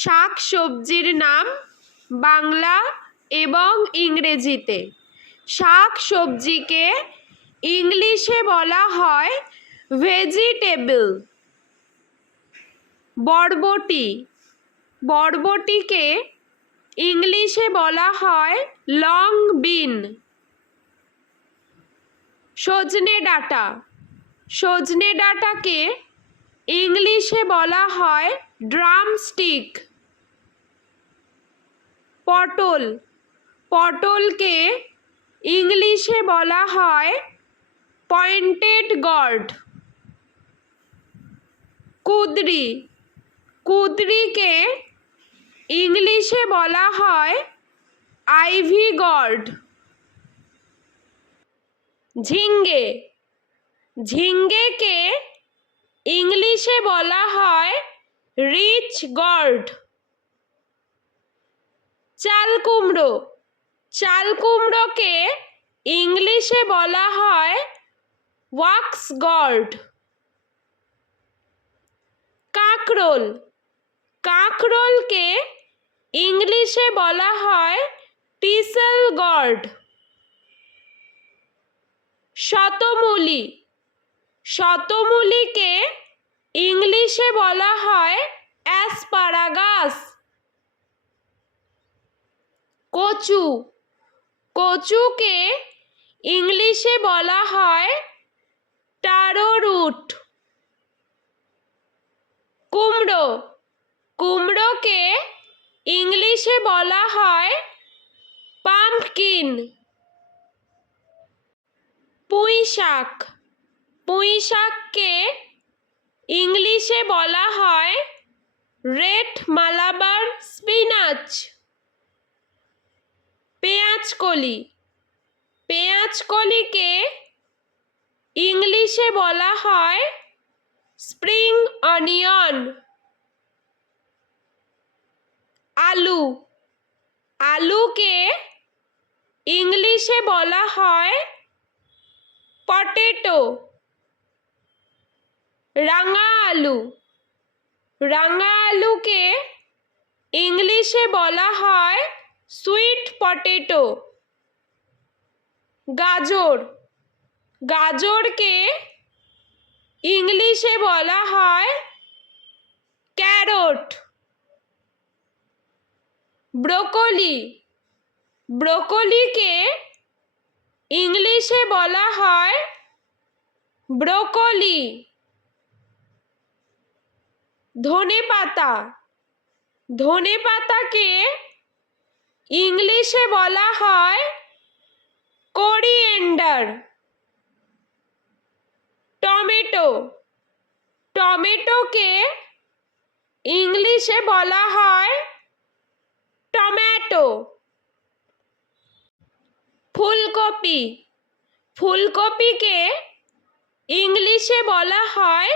শাক সবজির নাম বাংলা এবং ইংরেজিতে। শাক সবজিকে ইংলিশে বলা হয় ভেজিটেবল। বরবটি, বরবটিকে ইংলিশে বলা হয় লং বিন। সজনে ডাঁটা, সজনে ডাঁটাকে ইংলিশে বলা হয় ড্রামস্টিক। পটল, পটলকে ইংলিশে বলা হয় পয়েন্টেড গর্ড। কুঁদরি, কুঁদরিকে ইংলিশে বলা হয় আইভি গর্ড। ঝিঙ্গে, ঝিঙ্গেকে ইংলিশে বলা হয় রিচ গর্ড। চাল কুমড়ো, চাল কুমড়োকে ইংলিশে বলা হয় ওয়াক্স গর্ড। কাঁকরোল, কাঁকরোলকে ইংলিশে বলা হয় টিসেল গর্ড। শতমূলি, শতমূলিকে ইংলিশে বলা হয় অ্যাসপারাগাস। কচু, কচুকে ইংলিশে বলা হয় টারো রুট। কুমড়ো, কুমড়োকে ইংলিশে বলা হয় পাম্পকিন। পুঁই শাক, পুঁই শাককে ইংলিশে বলা হয় রেড মালাবার স্পিনাচ। পেঁয়াজকলি, পেঁয়াজকলিকে ইংলিশে বলা হয় স্প্রিং অনিয়ন। আলু, আলুকে ইংলিশে বলা হয় পটেটো। রাঙা আলু, রাঙা আলুকে ইংলিশে বলা হয় সুইট পটেটো। গাজর, গাজরকে ইংলিশে বলা হয় ক্যারট। ব্রোকলি, ব্রোকলিকে ইংলিশে বলা হয় ব্রোকলি। ধনেপাতা, ধনেপাতাকে ইংলিশে বলা হয় কোরিয়েন্ডার। টমেটো, টমেটোকে ইংলিশে বলা হয় টমেটো। ফুলকপি, ফুলকপিকে ইংলিশে বলা হয়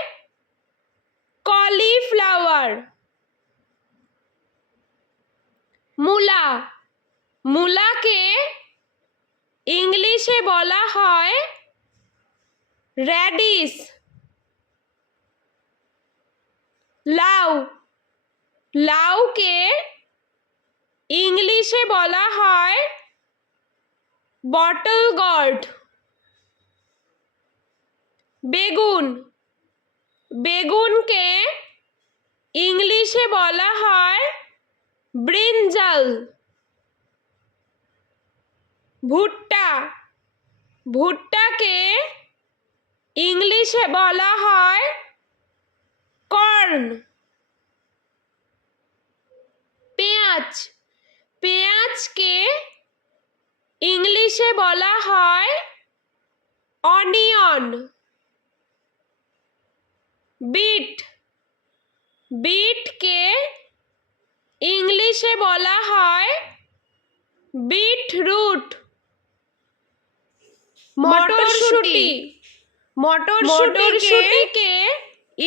কলিফ্লাওয়ার। মূলা, মূলাকে ইংলিশে বলা হয় র্যাডিশ। লাউ, লাউকে ইংলিশে বলা হয় বটল গর্ড। বেগুন, বেগুনকে ইংলিশে বলা হয় ব্রিনজাল। ভুট্টা, ভুট্টাকে ইংলিশে বলা হয় কর্ন। পেঁয়াজ, পেঁয়াজকে ইংলিশে বলা হয় অনিয়ন। বিট, বিটকে ইংলিশে বলা হয় বিটরুট। মটরশুঁটি, মটরশুঁটিকে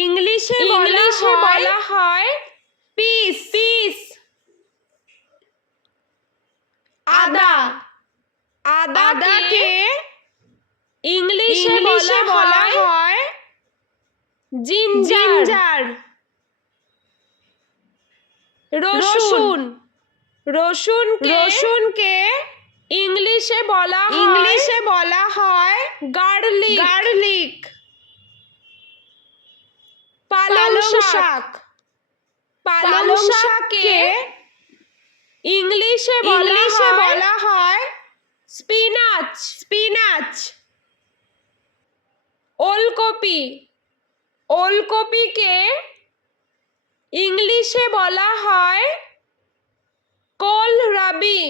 ইংলিশে বলা হয় পিস। পিস। আদা, আদাকে ইংলিশে বলা হয় জিঞ্জার। রসুন রসুনকে ইংলিশে বলা হয় গার্লিক পালং শাককে ইংলিশে বলা হয় স্পিনাচ ওলকপিকে ইংলিশে বলা হয় কোলরাবি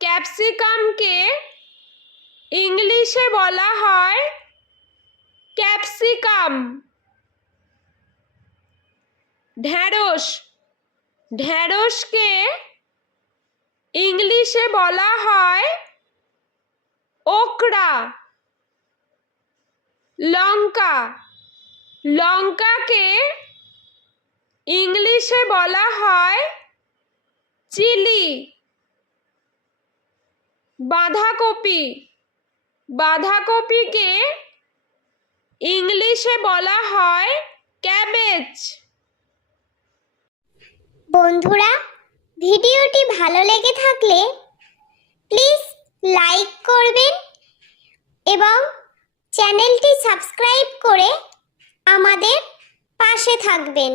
ক্যাপসিকামকে ইংলিশে বলা হয় ক্যাপসিকাম ঢেঁড়সকে ইংলিশে বলা হয় ওকরা লঙ্কাকে ইংলিশে বলা হয় চিলি বাঁধাকপিকে ইংলিশে বলা হয় ক্যাবেজ। বন্ধুরা, ভিডিওটি ভালো লেগে থাকলে প্লিজ লাইক করবেন এবং চ্যানেলটি সাবস্ক্রাইব করে আমাদের পাশে থাকবেন।